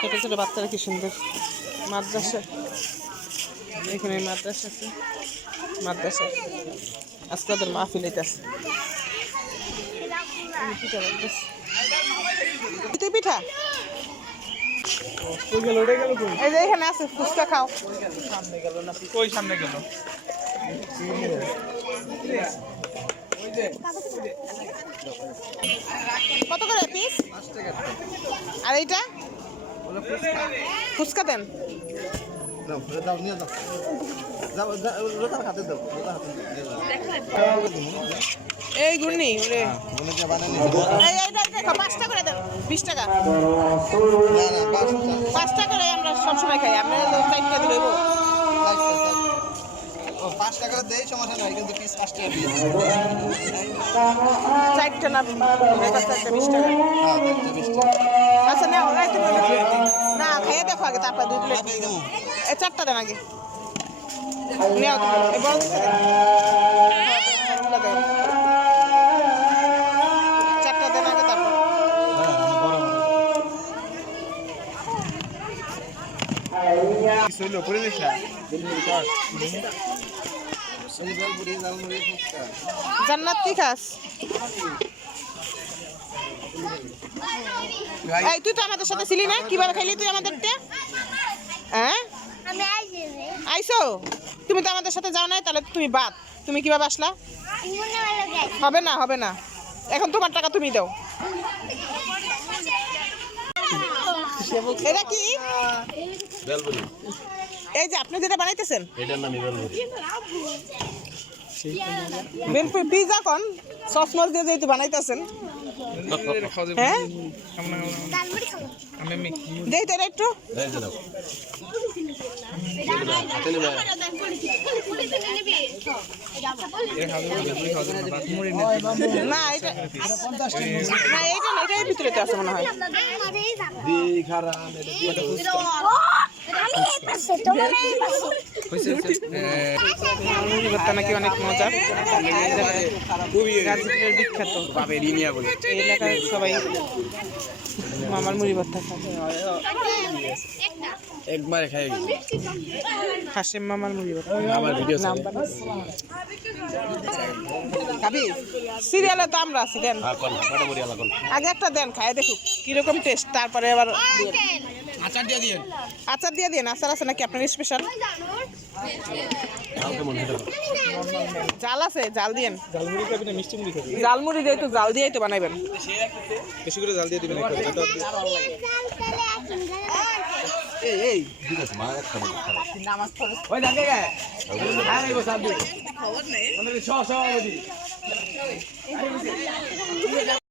ছোট ছোট বাচ্চারা কি সুন্দর? মাদ্রাসা। এখানে মাদ্রাসা আছে। মাদ্রাসা। আজকে ওদের মাহফিল আছে পিঠা পিঠা। এই যে এখানে আছে ফুচকা খাও। সামনে গেল না কই সামনে গেল? কত করে পিস আর এইটা? ফুচকা দেন। এই গুড়নি খাও, পাঁচটা করে দেন বিশ টাকা। পাঁচটা করে আমরা সবসময় খাই আমরা চারটা দিলে পাঁচ টাকা দেই সমস্যা নাই কিন্তু পিস পাঁচ টাকা দিয়ে চারটা না চারটা বিশ টাকা। হ্যাঁ বিশ টাকা। আচ্ছা না ওরাই তুমি। না খাইয়ে দেখো আগে তারপর দুই প্লেট আপনি চারটা দেন আগে। নেও তুমি, বড়। চারটা দেন আগে তারপর। হইল করে দিস না জান্নাত কি খাস? এই, তুই তো আমাদের সাথে ছিলি না? কীভাবে খাইলি তুই আমাদেরটা হ্যাঁ? আইসো? তুমি তো আমাদের সাথে যাও নাই, তাহলে তুমি বাদ। তুমি কীভাবে আসলা? হবে না হবে না। এখন তোমার টাকা তুমি দাও। এটা কি? এই যে আপনি যেটা বানাইতেছেন? বেলপুরি পিজা কোন? সস মস দিয়ে যেহেতু বানাইতেছেন। হ্যাঁ? দেই একটু। না এটা না এটা এটাই ভিতরে তো আছে মনে হয়। নাকি অনেক মজা গাজীপুরের বিখ্যাত বাপের এই এলাকায় সবাই মামার মুড়ি ভর্তা একবারে খাই হাসিম মামার মুড়ি ভর্তা। আমার ভিডিও নাম বানাইছে। সিরিয়ালে তো আমরা আছি দেন। আগে একটা দেন খায় দেখুক কীরকম টেস্ট তারপরে আবার। আচার দিয়ে দিয়ে আচার দিয়ে দিন আচার আছে নাকি আপনার স্পেশাল জাল আছে জাল দিয়েন। ঝালমুড়ি খাবি না মিষ্টি মুড়ি খাবি জাল মুড়ি দিয়ে তো জাল দিয়েই তো বানাইবেন। বেশি করে জাল দিয়ে দিবেন এই এই। ওই দেখে গে আরে গো সাবি খবর নেই। মানে ছ ছ